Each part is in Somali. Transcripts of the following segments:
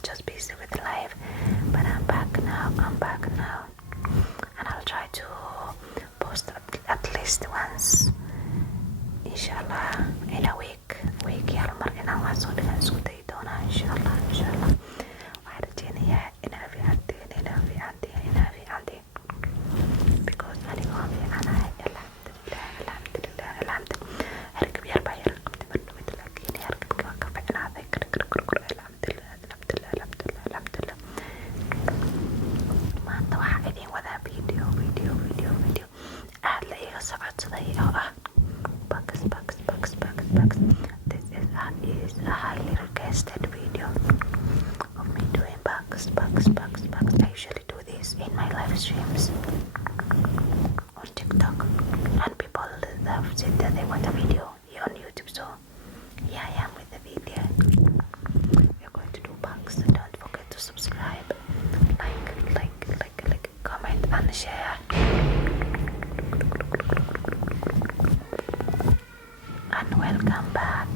was just busy with life, but I'm back now. And I'll try to post at least once, inshallah, in a week hal mar inaan wax soo dhigan isku dayi doonaa inshallah. Waxaan rajeynayaa inaa fiicantiin because aniga waan fiicanahay alxamdulillah. hargab yar baa yara qabtay mar dhawed, laakiin hargabka waan ka fiicnaaday. alxamdulillah. maanta waxaa idiin wadaa video aad la iga socodsaday oo ah bugs. This is a highly requested video of me doing bugs. I usually do this in my live streams on TikTok, and people have said that they want a video here on YouTube, so here I am with the video. We're going to do bugs. Don't forget to subscribe, like, comment and share. And welcome back.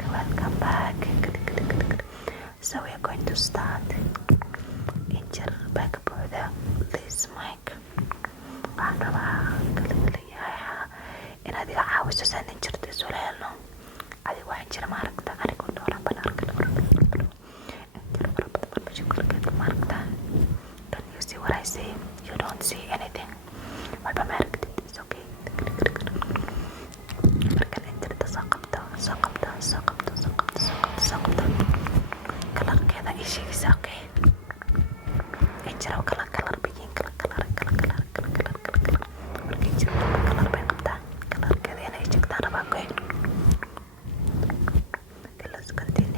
So we are going to start injir back brother this mic. waxaan rabaa inaad iga caawiso saan injirta isula helno. adiga wax injir maaragta anigu dhowran baan arka injir fara badan baan meesha ku arkaa maaragta. Can you see what I see? You don't see anything. walba maaragtid, it's okay. markan injirta soo qabto kalarkeeda ii sheegaysa. okay, injir oo kala kalar biyin marka injir kalar bay qabtaa. kalarkeeda inay sheegtaan rabaa. okay, let's continue.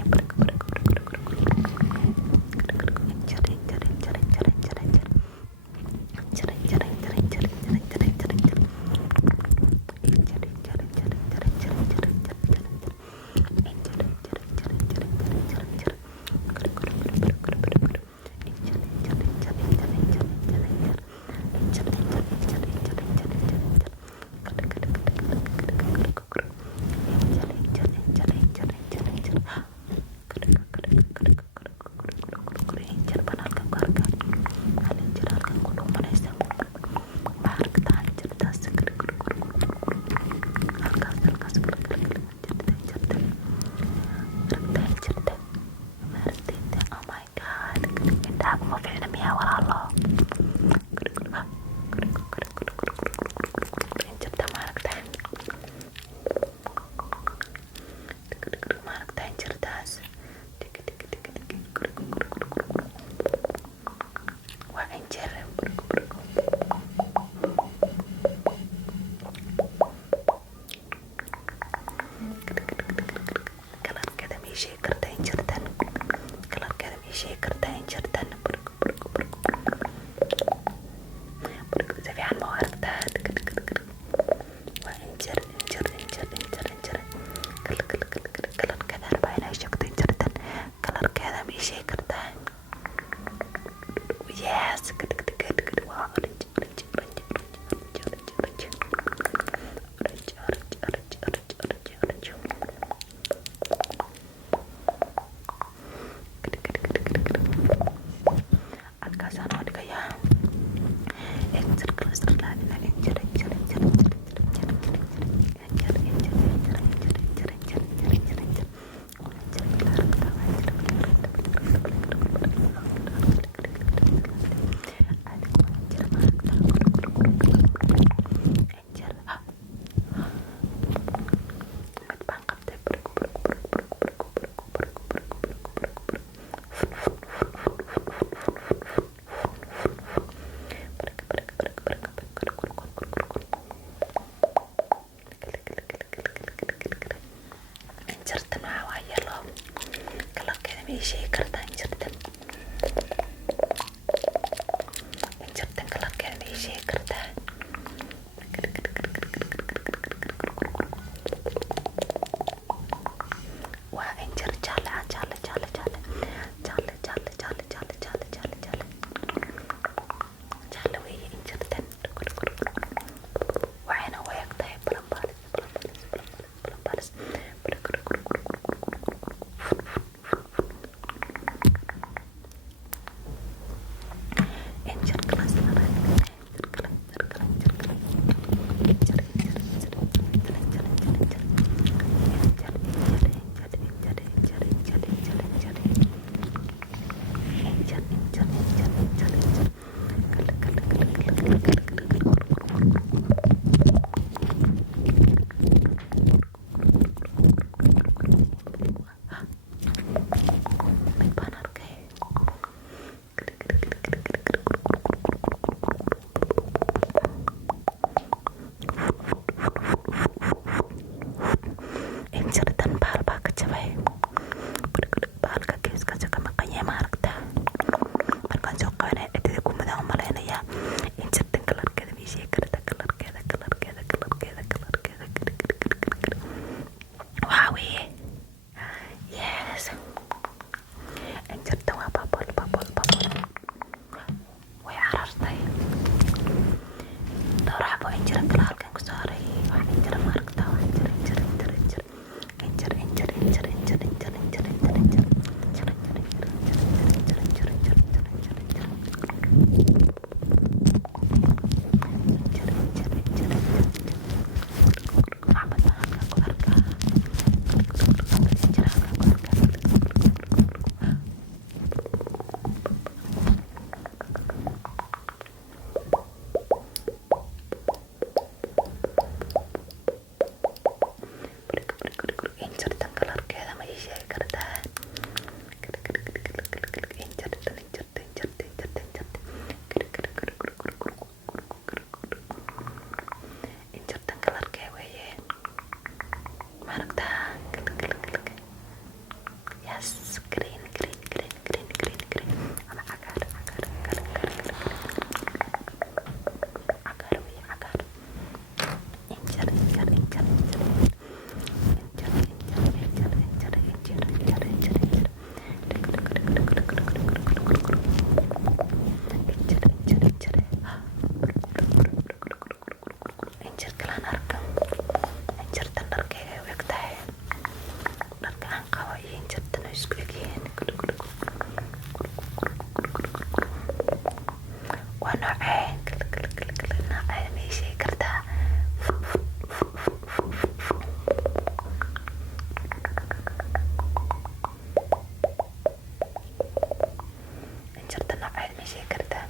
injarta nooceed ma sheegi kartaa?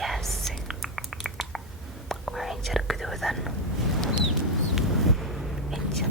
Yes, waa injar gaduudan. Injar